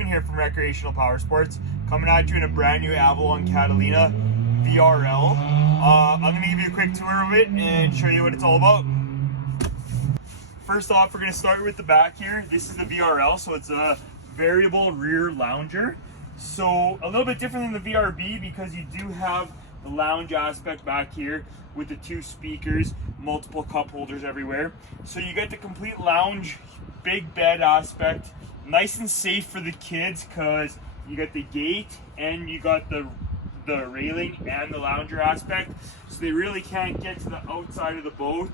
Steven here from Recreational Power Sports, coming at you in a brand new Avalon Catalina VRL. I'm going to give you a quick tour of it and show you what it's all about. First off, we're going to start with the back here. This is the VRL, so it's a variable rear lounger. So a little bit different than the VRB because you do have the lounge aspect back here with the two speakers, multiple cup holders everywhere. So you get the complete lounge, big bed aspect, nice and safe for the kids because you got the gate and you got the railing and the lounger aspect. So they really can't get to the outside of the boat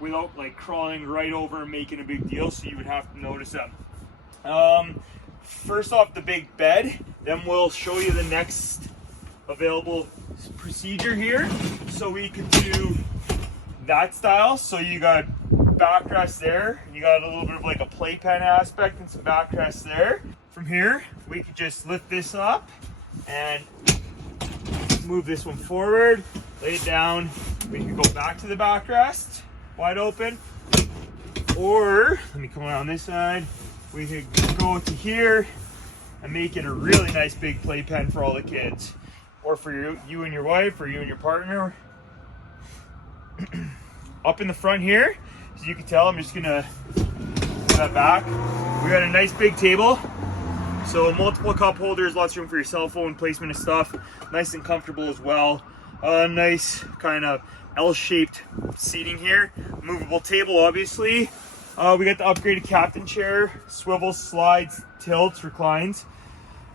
without like crawling right over and making a big deal. So you would have to notice them. First off, the big bed, then we'll show you the next available procedure here. So we could do that style. So you got backrest there, you got a little bit of like a playpen aspect and some backrest there. From here, we could just lift this up and move this one forward, lay it down. We can go back to the backrest, wide open. Or, let me come around this side. We could go to here and make it a really nice big playpen for all the kids. Or for you and your wife, or you and your partner. Up in the front here, as you can tell, I'm just gonna put that back. We got a nice big table. So multiple cup holders, lots of room for your cell phone, placement of stuff. Nice and comfortable as well. Nice kind of L-shaped seating here. Movable table, obviously. We got the upgraded captain chair, swivels, slides, tilts, reclines.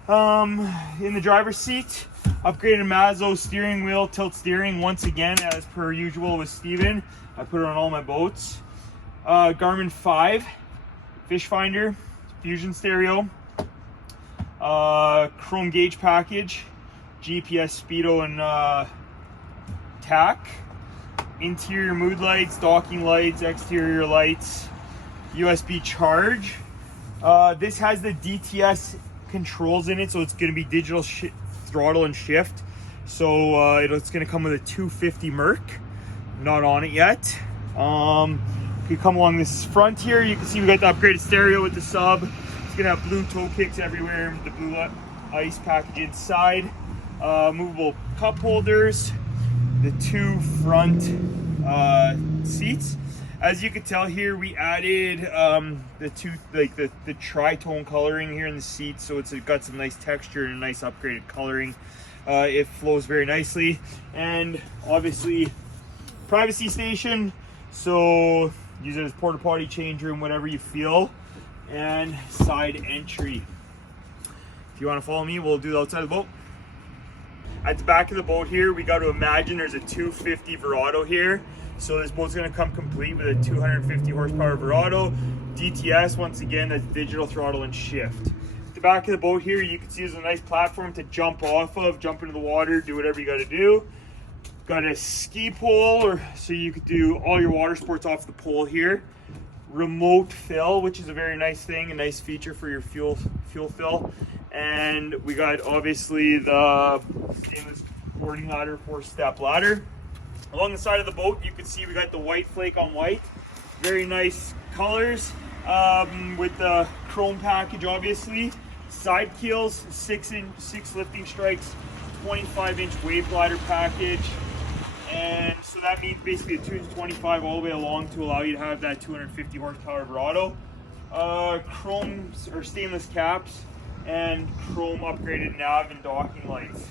In the driver's seat, upgraded Mazzo steering wheel, tilt steering, once again, as per usual with Steven. I put it on all my boats. Garmin 5, fish finder, fusion stereo, chrome gauge package, GPS, speedo, and tack, interior mood lights, docking lights, exterior lights, USB charge. This has the DTS controls in it, so it's going to be digital throttle and shift. So it's going to come with a 250 Merc, not on it yet. You come along this front here, you can see we got the upgraded stereo with the sub. It's going to have blue toe kicks everywhere, the blue ice package inside. Movable cup holders, the two front seats. As you can tell here, we added the Tritoon coloring here in the seat, so it's got some nice texture and a nice upgraded coloring. It flows very nicely, and obviously privacy station, so use it as porta potty, change room, whatever you feel, and side entry. If you want to follow me, we'll do the outside of the boat. At the back of the boat here, we got to imagine there's a 250 Verado here. So this boat's going to come complete with a 250 horsepower Verado. DTS, once again, that's digital throttle and shift. At the back of the boat here, you can see there's a nice platform to jump off of, jump into the water, do whatever you got to do. Got a ski pole, so you could do all your water sports off the pole here. Remote fill, which is a very nice thing, a nice feature for your fuel fill. And we got obviously the stainless boarding ladder, 4-step ladder. Along the side of the boat, you can see we got the white flake on white. Very nice colors with the chrome package, obviously. Side keels, 6 lifting strikes, 25-inch wave glider package. And so that means basically a 225 all the way along to allow you to have that 250 horsepower Verado. Chrome or stainless caps and chrome upgraded nav and docking lights.